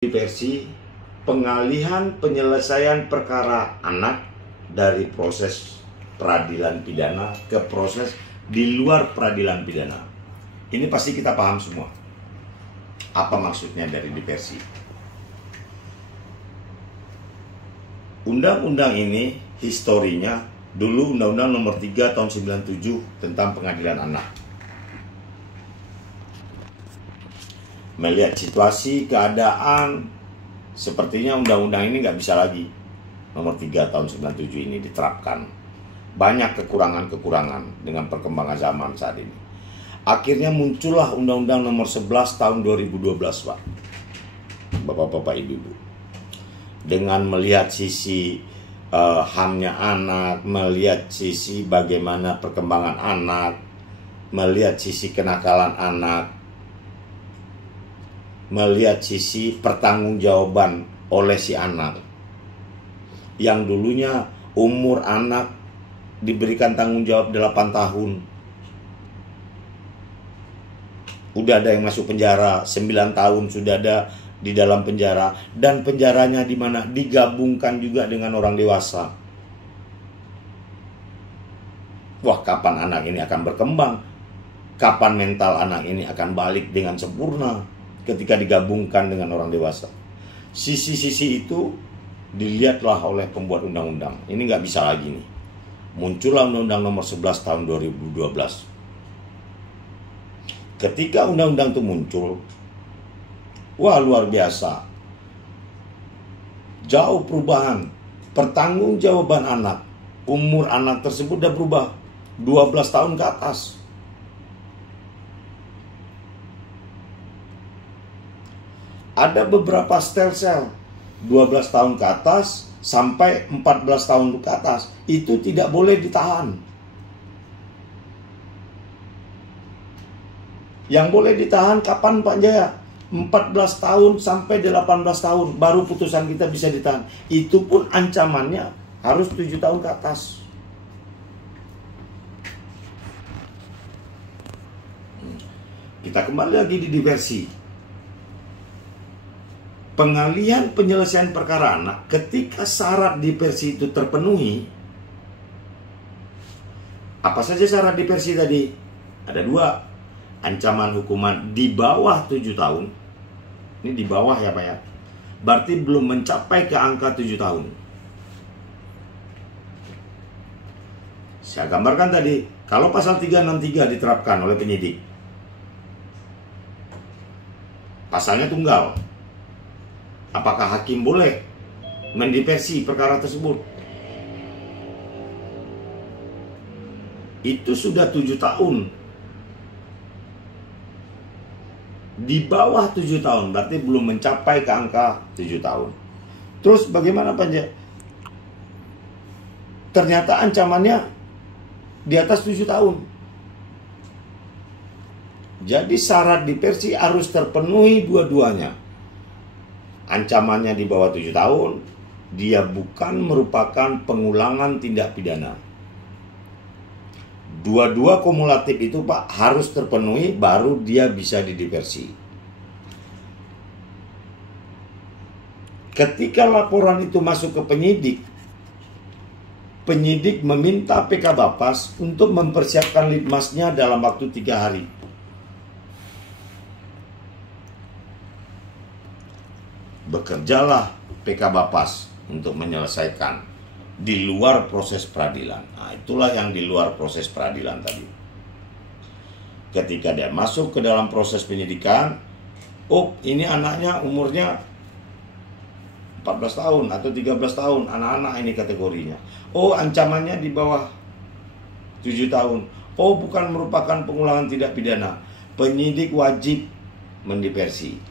Diversi pengalihan penyelesaian perkara anak dari proses peradilan pidana ke proses di luar peradilan pidana. Ini pasti kita paham semua. Apa maksudnya dari diversi? Undang-undang ini historinya dulu Undang-Undang Nomor 3 Tahun 97 tentang pengadilan anak. Melihat situasi, keadaan, sepertinya undang-undang ini nggak bisa lagi Nomor 3 Tahun 97 ini diterapkan. Banyak kekurangan-kekurangan dengan perkembangan zaman saat ini. Akhirnya muncullah Undang-Undang Nomor 11 Tahun 2012, Pak. Bapak-bapak, ibu-ibu. Dengan melihat sisi HAM-nya anak, melihat sisi bagaimana perkembangan anak, melihat sisi kenakalan anak, melihat sisi pertanggungjawaban oleh si anak. Yang dulunya umur anak diberikan tanggung jawab 8 tahun. Udah ada yang masuk penjara, 9 tahun sudah ada di dalam penjara. Dan penjaranya di mana? Digabungkan juga dengan orang dewasa. Wah, kapan anak ini akan berkembang? Kapan mental anak ini akan balik dengan sempurna? Ketika digabungkan dengan orang dewasa. Sisi-sisi itu dilihatlah oleh pembuat undang-undang. Ini nggak bisa lagi nih. Muncullah Undang-Undang Nomor 11 Tahun 2012. Ketika undang-undang itu muncul, wah luar biasa. Jauh perubahan. Pertanggungjawaban anak. Umur anak tersebut udah berubah. 12 tahun ke atas. Ada beberapa sel 12 tahun ke atas sampai 14 tahun ke atas. Itu tidak boleh ditahan. Yang boleh ditahan kapan, Pak Jaya? 14 tahun sampai 18 tahun baru putusan kita bisa ditahan. Itu pun ancamannya harus 7 tahun ke atas. Kita kembali lagi di diversi. Pengalihan penyelesaian perkara anak, ketika syarat diversi itu terpenuhi. Apa saja syarat diversi tadi? Ada 2. Ancaman hukuman di bawah 7 tahun. Ini di bawah ya Pak ya. Berarti belum mencapai ke angka 7 tahun. Saya gambarkan tadi, kalau pasal 363 diterapkan oleh penyidik, pasalnya tunggal. Apakah hakim boleh mendiversi perkara tersebut? Itu sudah 7 tahun. Di bawah 7 tahun, berarti belum mencapai ke angka 7 tahun. Terus bagaimana Pak? Ternyata ancamannya di atas 7 tahun. Jadi syarat diversi harus terpenuhi dua-duanya. Ancamannya di bawah 7 tahun, dia bukan merupakan pengulangan tindak pidana. Dua-dua kumulatif itu Pak harus terpenuhi baru dia bisa didiversi. Ketika laporan itu masuk ke penyidik, penyidik meminta PK Bapas untuk mempersiapkan litmasnya dalam waktu 3 hari. Bekerjalah PK Bapas untuk menyelesaikan di luar proses peradilan. Nah, itulah yang di luar proses peradilan tadi. Ketika dia masuk ke dalam proses penyidikan, oh ini anaknya umurnya 14 tahun atau 13 tahun, anak-anak ini kategorinya. Oh ancamannya di bawah 7 tahun. Oh bukan merupakan pengulangan tindak pidana. Penyidik wajib mendiversi.